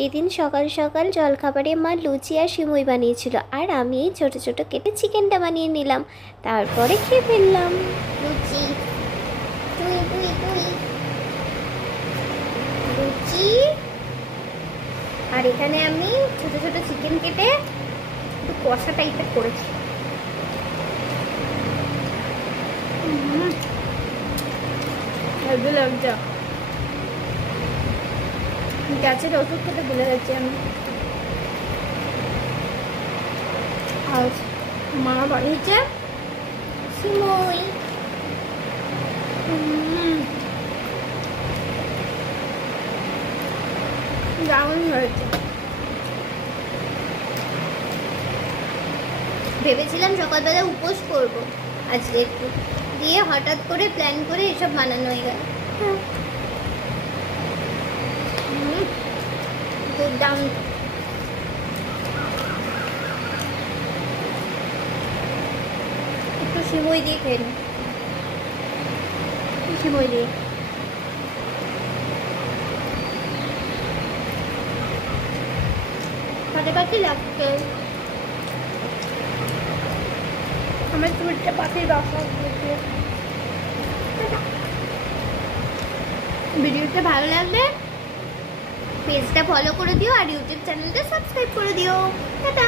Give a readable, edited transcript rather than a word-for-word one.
সেদিন সকাল সকাল জলখাবারে মা লুচি আর সিমুই বানিয়েছিল, আর আমি এই ছোটো ছোটো কেটে চিকেনটা বানিয়ে নিলাম, তারপরে খেয়ে ফেললাম। লুচি তুই তুই তুই লুচি, আর এখানে আমি ছোটো ছোটো চিকেন কেটে একটু কষা টাইপের করেছি। ভালো লাগছে। গাছের ওষুধ খেতে ভুলে গেছি আমি। আজ মা বানিয়েছে সিমুই। দারুণ হয়েছে। ভেবেছিলাম সকালবেলা উপোস করব আজকে একটু, দিয়ে হঠাৎ করে প্ল্যান করে এসব বানানো হয়ে গেল। দাম একটু সিমুই দিয়ে খেয়ে নি, সিমুই দিয়ে কাটে কাটি লাগছে। আমার চুলটা পাখির বাসা। ভিডিওটা ভালো লাগলে পেজটা ফলো করে দিও আর ইউটিউব চ্যানেলটা সাবস্ক্রাইব করে দিও। টাটা।